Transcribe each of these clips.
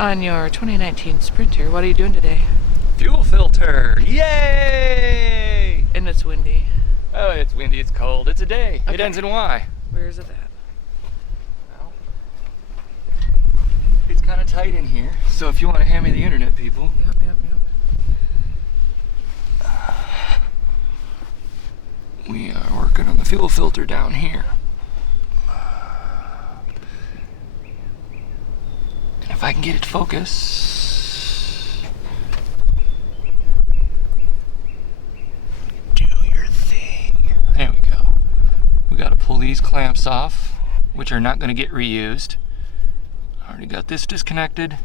on your 2019 Sprinter. What are you doing today? Fuel filter! Yay! And it's windy. Oh, it's windy, it's cold, it's a day. Okay. It ends in Y. Where is it at? Well, it's kind of tight in here, so if you want to hand me the internet, people. Yep. We are working on the fuel filter down here. And if I can get it to focus. Do your thing. There we go. We got to pull these clamps off, which are not going to get reused. Already got this disconnected.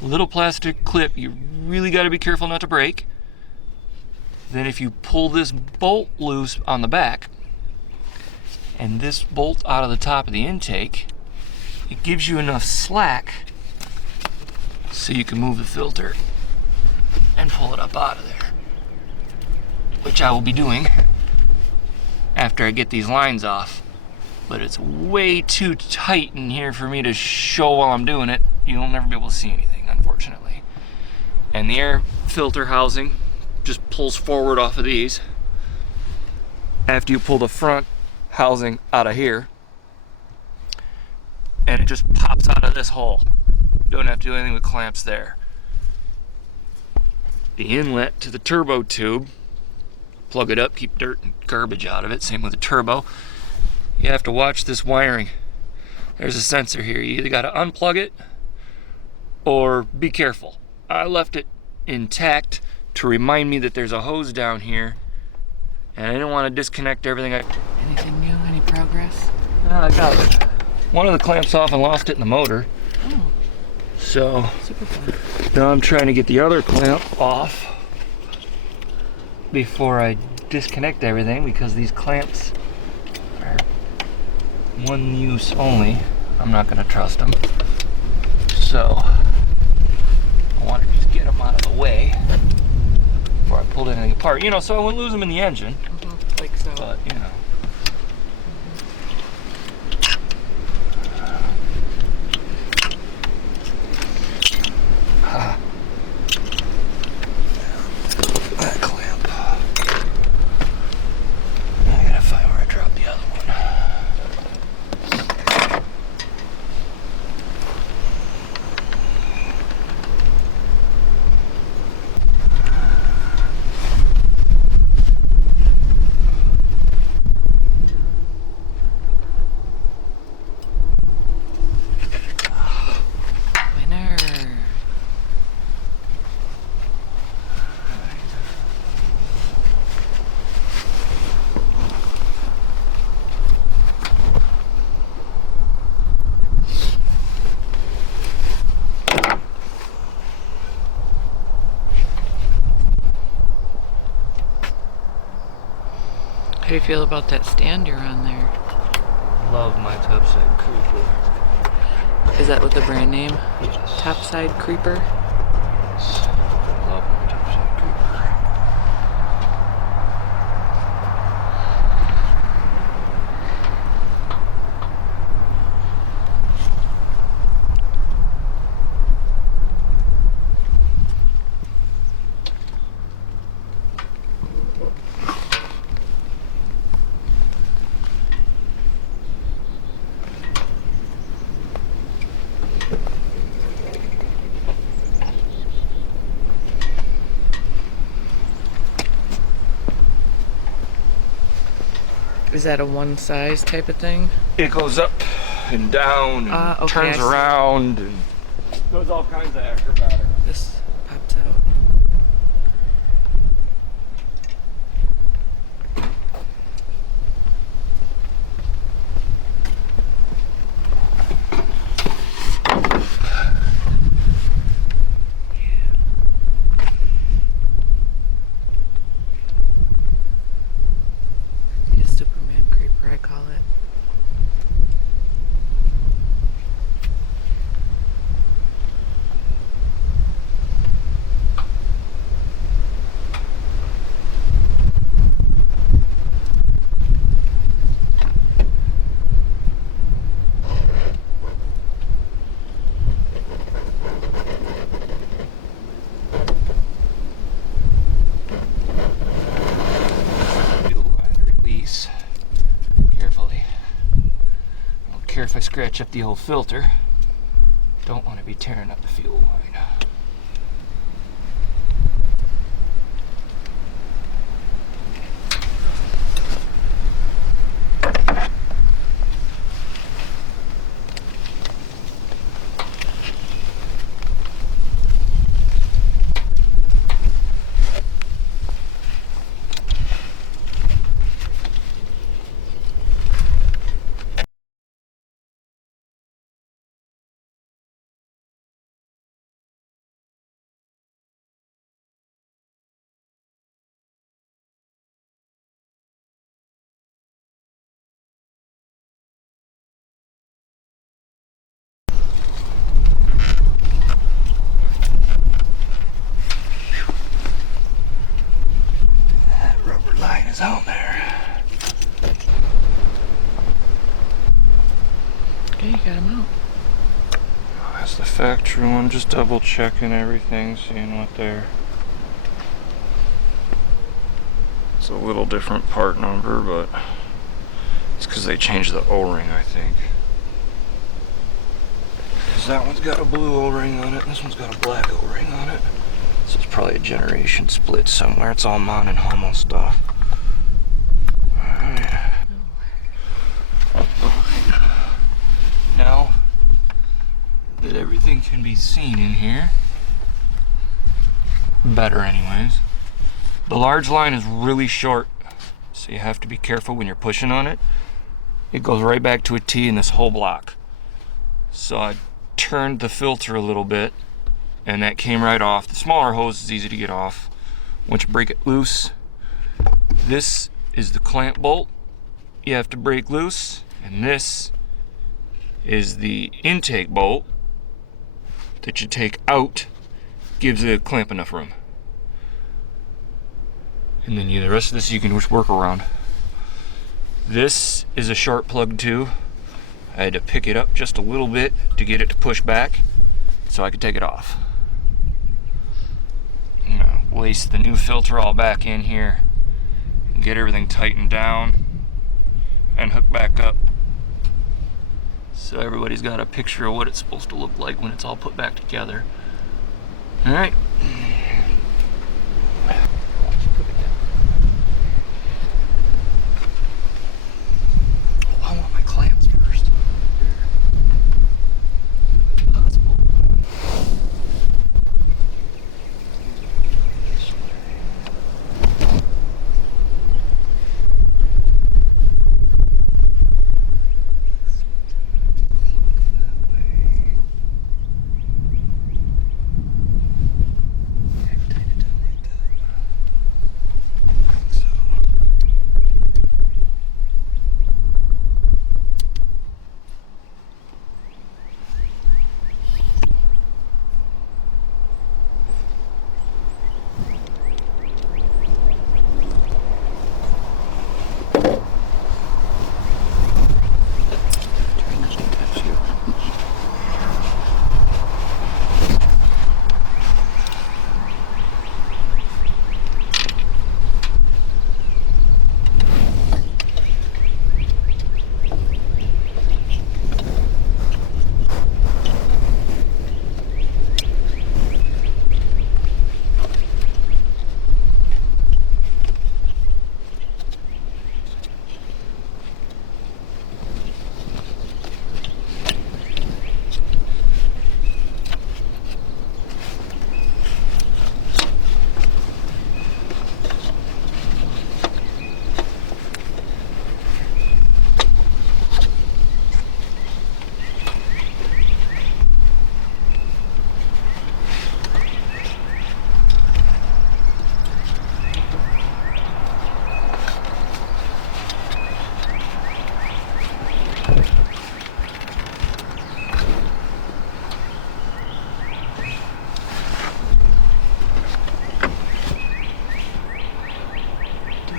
Little plastic clip you really got to be careful not to break. Then if you pull this bolt loose on the back and this bolt out of the top of the intake, it gives you enough slack so you can move the filter and pull it up out of there, which I will be doing after I get these lines off. But it's way too tight in here for me to show while I'm doing it. You'll never be able to see anything, unfortunately. And the air filter housing just pulls forward off of these after you pull the front housing out of here, and it just pops out of this hole. Don't have to do anything with clamps there. The inlet to the turbo tube, plug it up, keep dirt and garbage out of it. Same with the turbo. You have to watch this wiring. There's a sensor here. You either got to unplug it or be careful. I left it intact to remind me that there's a hose down here, and I didn't want to disconnect everything. Anything new? Any progress? I got one of the clamps off and lost it in the motor. Oh, So super fun. now I'm trying to get the other clamp off before I disconnect everything, because these clamps are one use only. I'm not going to trust them. So I want to just get them out of the way before I pulled anything apart, you know, so I wouldn't lose them in the engine. Like so. But, you know. That clamp. I gotta find where I dropped the other one. Winner. How do you feel about that stand you're on there? Love my TopSide Creeper. Is that what the brand name? Yes. TopSide Creeper? Love my TopSide Creeper. Is that a one size type of thing? It goes up and down and Okay, turns I see. around and does all kinds of acrobatics. This pops out. It's Superman Creeper, I call it. care if I scratch up the old filter. Don't want to be tearing up the fuel line. Is out there. Okay, you got him out. That's the factory one, just double checking everything, seeing what they're... It's a little different part number, but it's because they changed the O-ring, I think. Because that one's got a blue O-ring on it, this one's got a black O-ring on it. So it's probably a generation split somewhere. It's all Mon and Homo stuff. Now that everything can be seen in here, better anyways, the large line is really short, so you have to be careful when you're pushing on it. It goes right back to a T in this whole block. So I turned the filter a little bit and that came right off. The smaller hose is easy to get off. Once you break it loose, this is the clamp bolt you have to break loose, and this is the intake bolt that you take out, gives the clamp enough room. And then the rest of this you can just work around. This is a sharp plug too. I had to pick it up just a little bit to get it to push back so I could take it off. You know, place the new filter all back in here, get everything tightened down, and hook back up. So everybody's got a picture of what it's supposed to look like when it's all put back together. All right. Oh, I want my clamps first. Possible.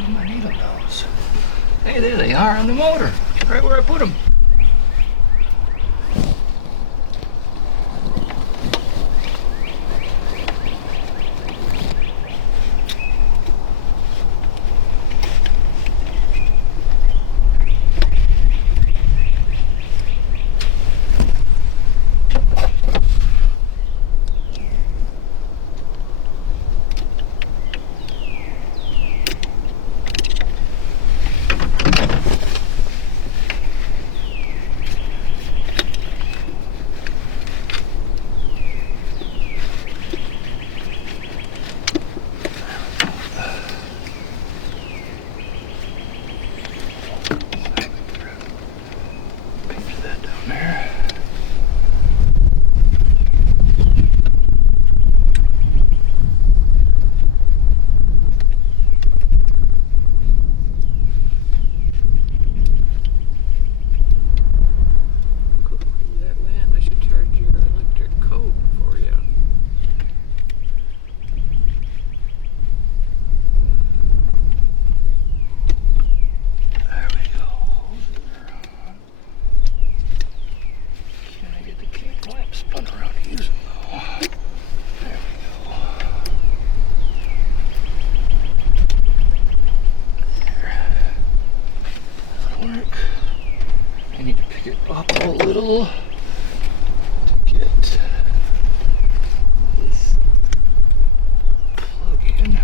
My needle nose. Hey, there they are on the motor, right where I put them. work. I need to pick it up a little to get this plug in.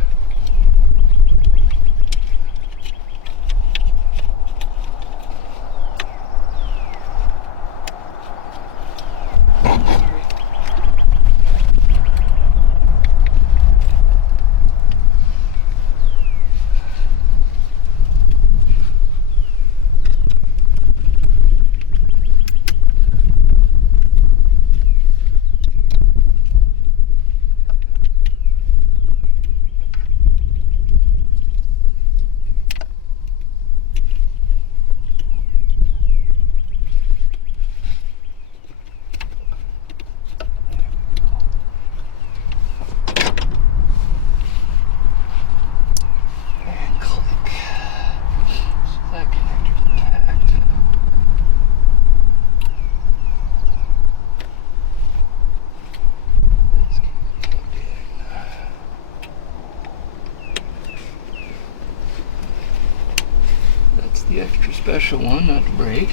The extra special one, not to break.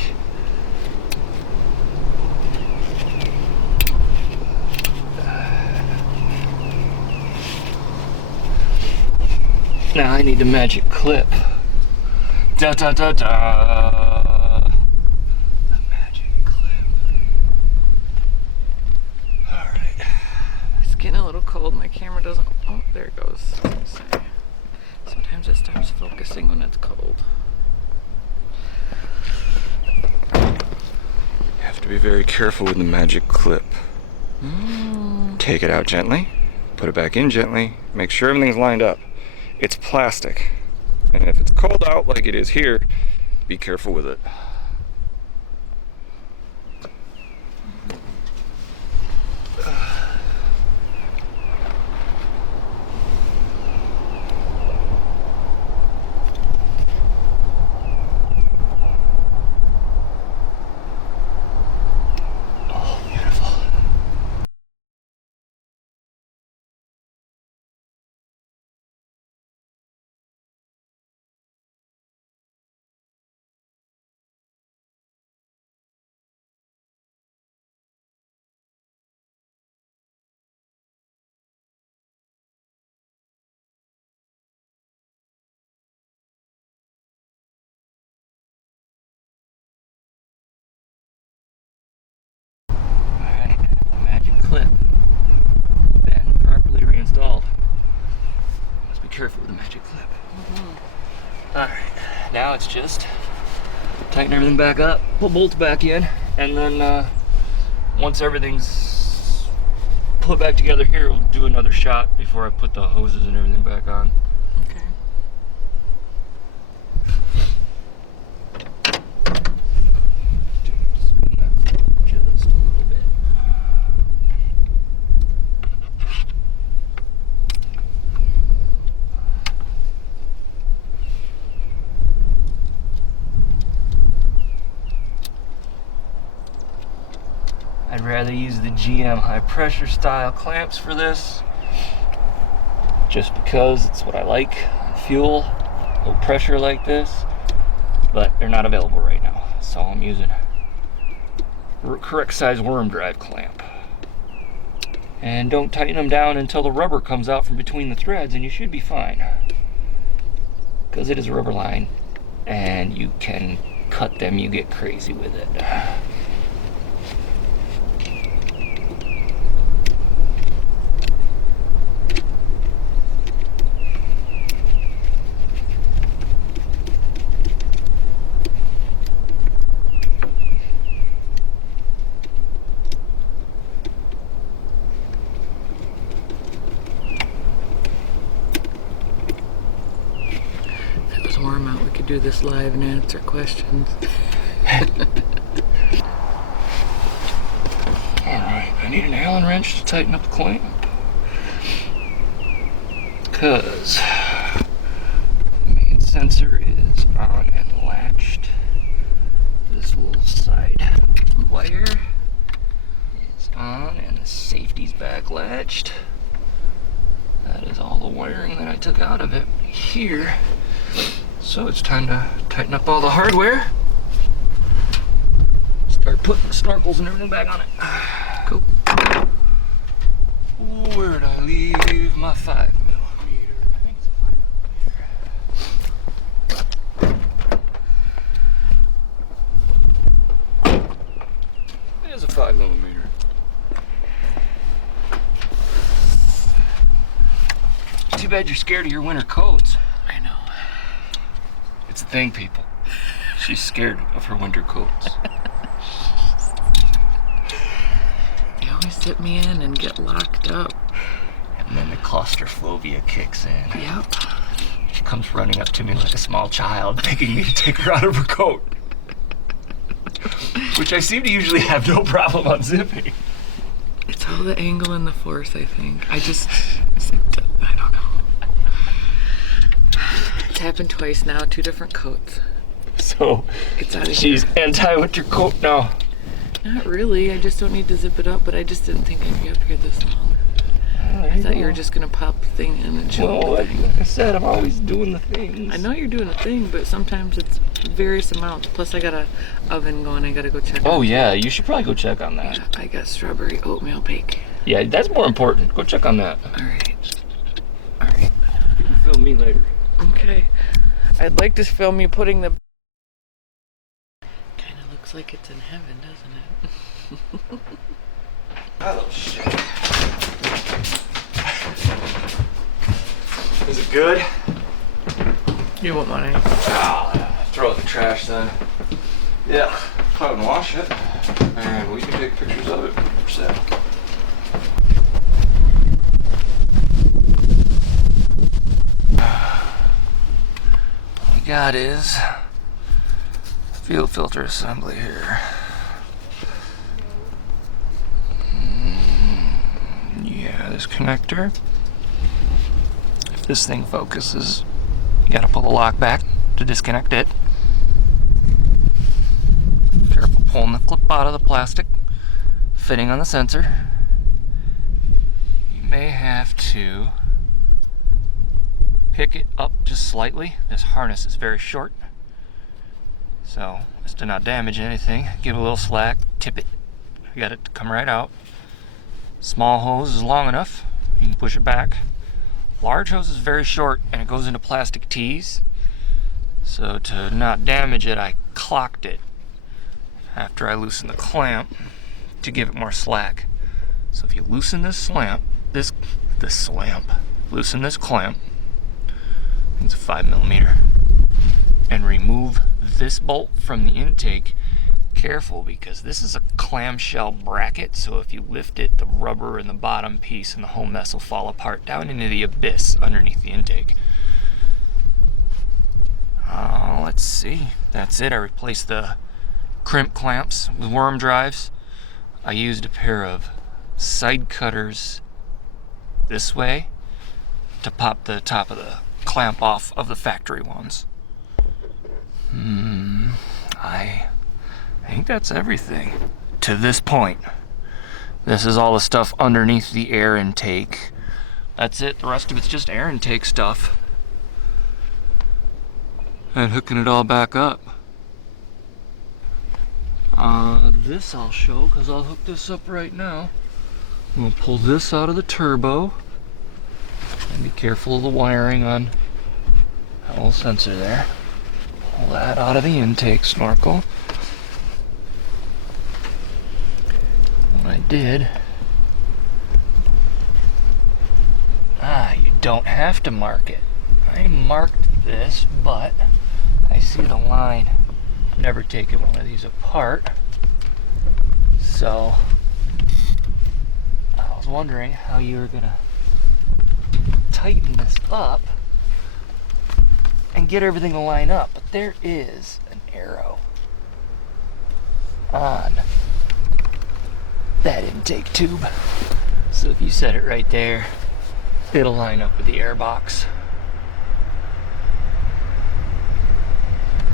Now I need a magic clip. Da da da da. The magic clip. Alright. It's getting a little cold. My camera doesn't. Oh, there it goes. Sometimes it stops focusing when it's cold. You have to be very careful with the magic clip. Take it out gently, put it back in gently, make sure everything's lined up. It's plastic, and if it's cold out like it is here, be careful with it. Clip been properly reinstalled. Must be careful with the magic clip. Alright, now it's just tighten everything back up, put bolts back in, and then once everything's put back together here, we'll do another shot before I put the hoses and everything back on. Okay. Spin that forward just a little bit. I'd rather use the GM high pressure style clamps for this, just because it's what I like. Fuel, low pressure like this, but they're not available right now, so I'm using correct size worm drive clamp. And don't tighten them down until the rubber comes out from between the threads, and you should be fine, because it is a rubber line and you can cut them, you get crazy with it. Warm out, we could do this live and answer questions. Alright, I need an Allen wrench to tighten up the clamp, because the main sensor is on and latched. This little side wire is on and the safety's back latched. That is all the wiring that I took out of it. Here, So it's time to tighten up all the hardware. Start putting the snorkels and everything back on it. Cool. Where did I leave my 5mm? I think it's a 5mm. It is a 5mm. Too bad you're scared of your winter coats. I know. It's a thing, people. She's scared of her winter coats. They always sit me in and get locked up. And then the claustrophobia kicks in. Yep. She comes running up to me like a small child, begging me to take her out of her coat. Which I seem to usually have no problem unzipping. It's all the angle and the force, I think. I don't know. It's happened twice now, 2 different coats. So It's out of she's here. anti-winter coat now. Not really, I just don't need to zip it up, but I just didn't think I'd be up here this long. I thought you were just gonna pop the thing in and show Well, the like thing. I said, I'm always doing the things. I know you're doing a thing, but sometimes it's various amounts. Plus I got a oven going, I gotta go check. Oh on. yeah, you should probably go check on that. Yeah, I got strawberry oatmeal bake. Yeah, that's more important. Go check on that. Alright. Alright. You can film me later. Okay. I'd like to film you putting the... Kinda looks like it's in heaven, doesn't it? Oh shit. Is it good? You want money? Throw it in the trash then. Yeah, probably gonna wash it. And we can take pictures of it for sale. All we got is fuel filter assembly here. Yeah, this connector. If this thing focuses, you gotta pull the lock back to disconnect it. Careful pulling the clip out of the plastic, fitting on the sensor. You may have to pick it up just slightly. This harness is very short, so as to not damage anything, give it a little slack, tip it. You got it to come right out. Small hose is long enough, you can push it back. Large hose is very short and it goes into plastic tees. So to not damage it, I clocked it after I loosened the clamp to give it more slack. So if you loosen this loosen this clamp, I think it's a 5mm, and remove this bolt from the intake. Careful, because this is a clamshell bracket, so if you lift it, the rubber and the bottom piece and the whole mess will fall apart down into the abyss underneath the intake. Let's see. That's it. I replaced the crimp clamps with worm drives. I used a pair of side cutters this way to pop the top of the clamp off of the factory ones. I think that's everything to this point. This is all the stuff underneath the air intake. That's it. The rest of it's just air intake stuff. And hooking it all back up. This I'll show because I'll hook this up right now. We'll pull this out of the turbo. And be careful of the wiring on that little sensor there. Pull that out of the intake snorkel. What I did, you don't have to mark it. I marked this, but I see the line. I've never taken one of these apart, so I was wondering how you were gonna tighten this up and get everything to line up. But there is an arrow on that intake tube, so if you set it right there, it'll line up with the air box.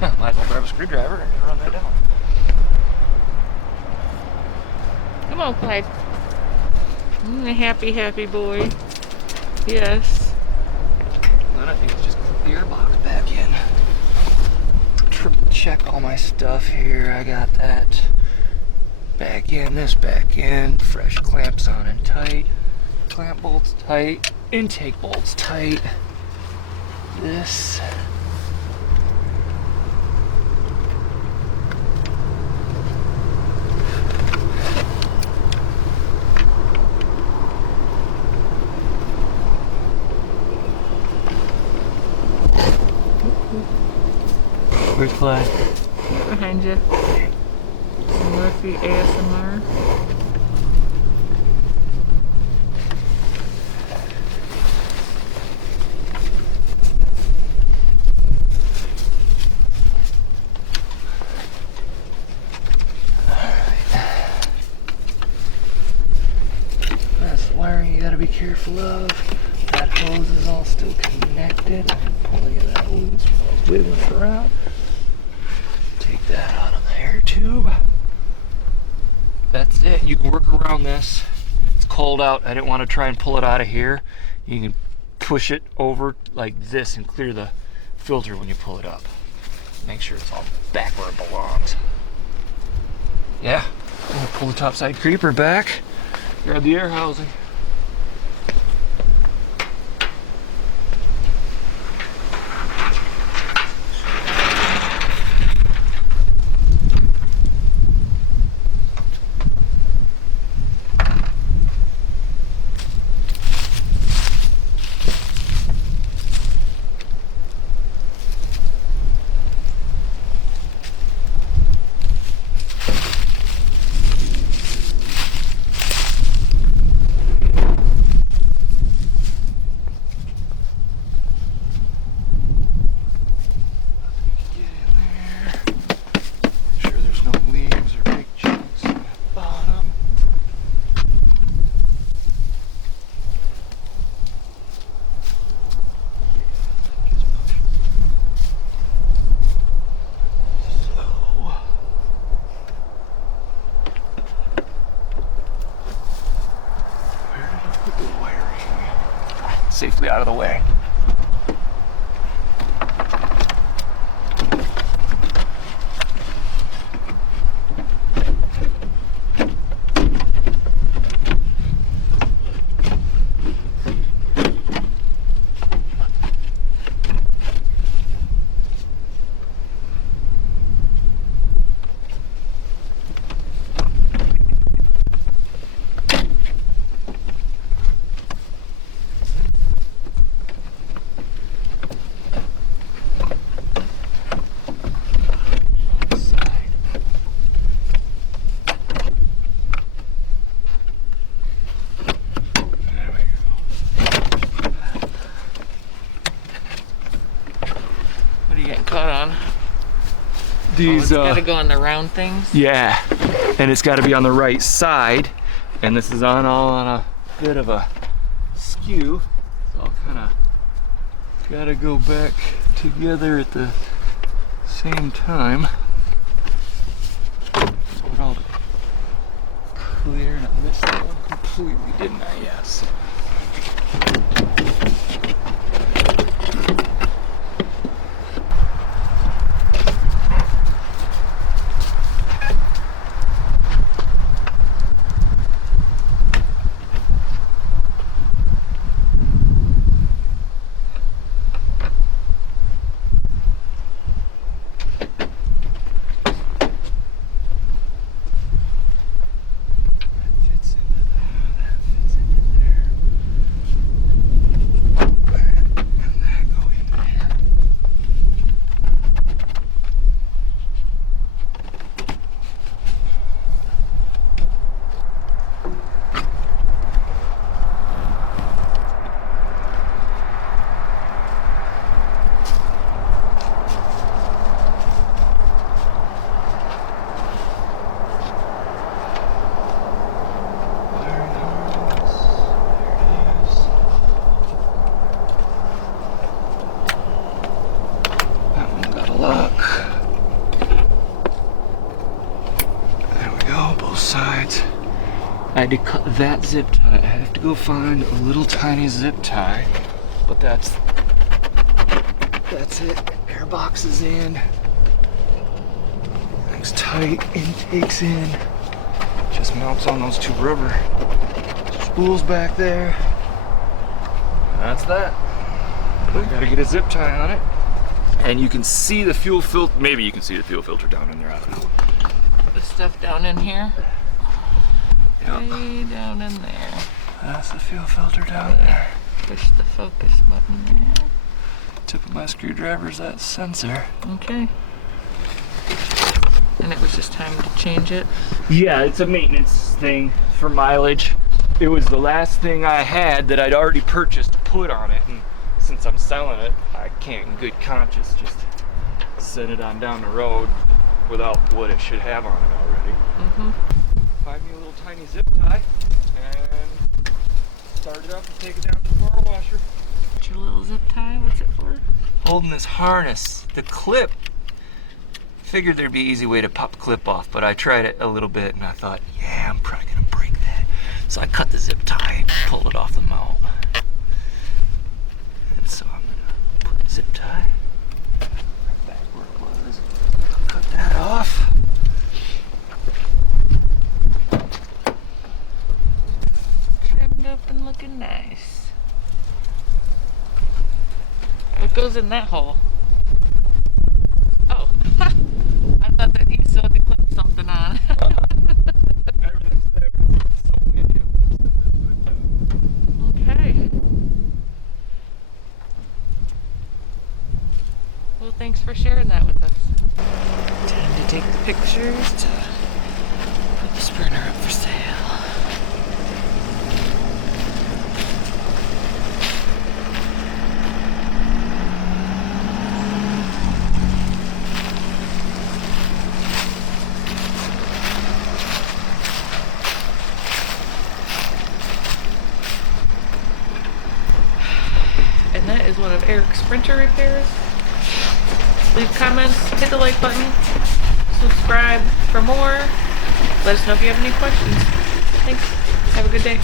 Might as well grab a screwdriver and run that down. Come on, Clyde. A happy, happy boy. Yes. Then I think it's just clip the air box back in. check all my stuff here. I got that back in, this back in, fresh clamps on and tight, clamp bolts tight, intake bolts tight. This. Where's Clyde? Behind you. Murphy ASMR. That's the wiring you gotta be careful of. That hose is all still connected. I'm pulling that loose while I was wiggling it around. Take that out of the air tube. That's it. You can work around this. It's cold out. I didn't want to try and pull it out of here. You can push it over like this and clear the filter when you pull it up. Make sure it's all back where it belongs. Yeah. I'm gonna pull the topside creeper back. Grab the air housing. Safely out of the way. These, it's gotta go on the round things? Yeah, and it's gotta be on the right side, and this is all on a bit of a skew. It's all kinda gotta go back together at the same time. So we're all clear, and I missed that one completely, didn't I? Yes. Sides. I had to cut that zip tie. I have to go find a little tiny zip tie, but that's it. Air box is in. tight intakes in. Just mounts on those two rubber spools back there. That's that. Gotta get a zip tie on it. And you can see the fuel filter, maybe you can see the fuel filter down in there, I don't know. The stuff down in here. Yep. Way down in there. That's the fuel filter down there. Push the focus button there. Tip of my screwdriver is that sensor. Okay. And it was just time to change it. Yeah, it's a maintenance thing for mileage. It was the last thing I had that I'd already purchased to put on it, and since I'm selling it, I can't in good conscience just send it on down the road without what it should have on it already. Mm-hmm. Find me a little tiny zip tie and start it up and take it down to the bar washer. What's your little zip tie? What's it for? Holding this harness, the clip. Figured there'd be an easy way to pop the clip off, but I tried it a little bit and I thought, yeah, I'm probably gonna break that. So I cut the zip tie and pulled it off the mount. And so I'm gonna put the zip tie right back where it was. Cut that off. Trimmed up and looking nice. What goes in that hole? Oh, I thought that you sewed to clip something on. Everything's there. It's so windy. Okay. Well, thanks for sharing that with us. Time to take the pictures to put the Sprinter up for sale. And that is one of Eric's Sprinter repairs. Leave comments, hit the like button, subscribe for more. Let us know if you have any questions. Thanks. Have a good day.